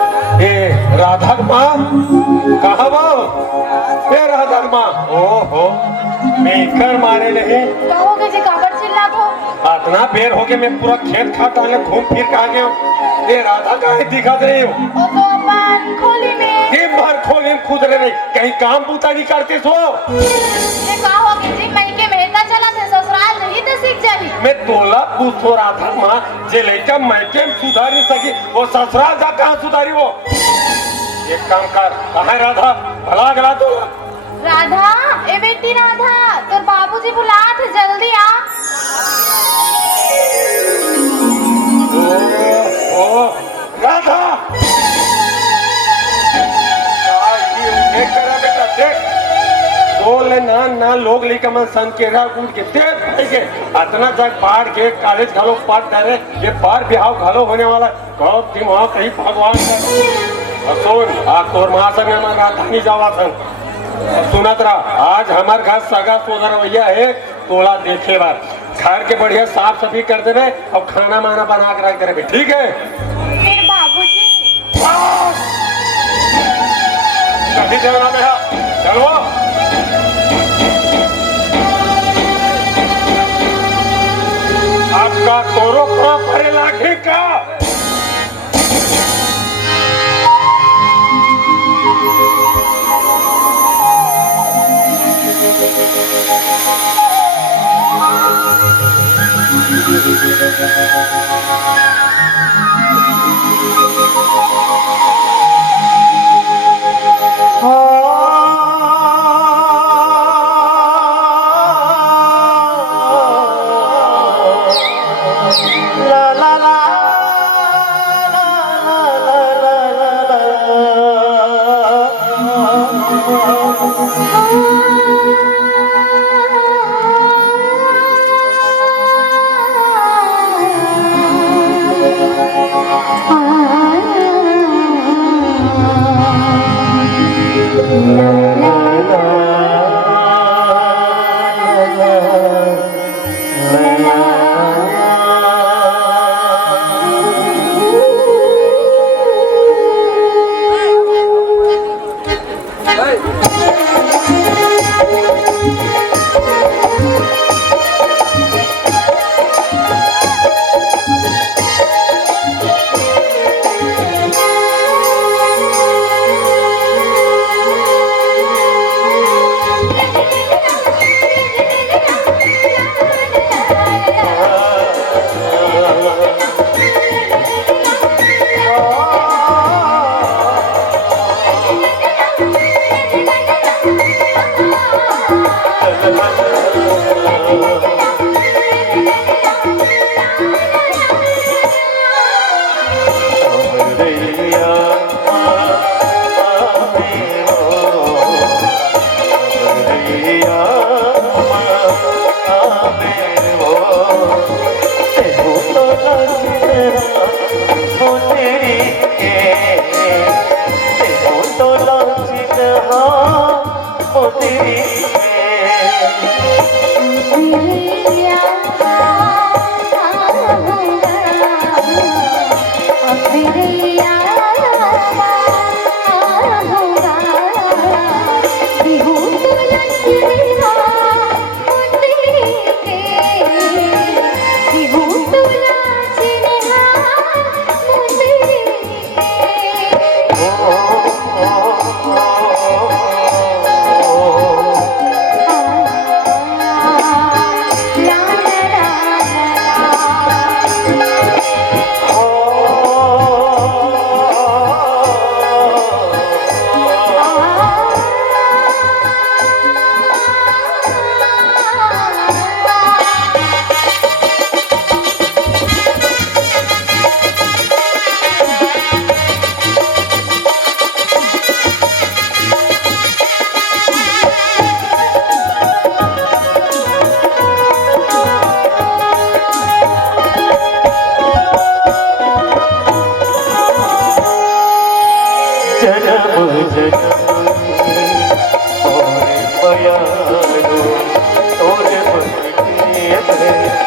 राधा माँ कहा वो राधा माँ ओहो मेकर मारे नहीं कहोगे जी काबर चिल्लात हो? इतना बेर हो गया मैं पूरा खेत खाता घूम फिर के आ गया ये राधा काहे दिखा रही हो ओ तो अपन खोली में ये बाहर खोले में खुद रहे कहीं काम बूता नहीं करते सो ये कहोगे जी मैं के मेहता चला थे ससुराल नहीं तो सीख जाही मैं तोला पूछो राधा माँ जे लड़का मैके में सुधार नहीं सकी वो ससुराल जा कहाँ सुधारी वो एक काम कर कहा है राधा भला गला तो राधा ए बेटी राधा तोर बाबूजी बुला थे जल्दी आ ओ राधा देख करा बेटा देख बोले ना ना लोग लेकर मन सन के रहा कूद के देख भाई के इतना जग पार के कॉलेज घालो पार डाले ये पार बिहाव घालो होने वाला कब तुम वहाँ कहीं भगवान का सुन आज तोर माँ संग हमारा धानी जावा संग सुनत रहा आज हमारे घर सगा सोदर भैया है तोला देखे बार घर के बढ़िया साफ सफाई कर देवे और खाना माना बना के रख देवे ठीक है फिर बाबूजी कभी जाना मेरा चलो आपका तोरो परे लागे का Thank you.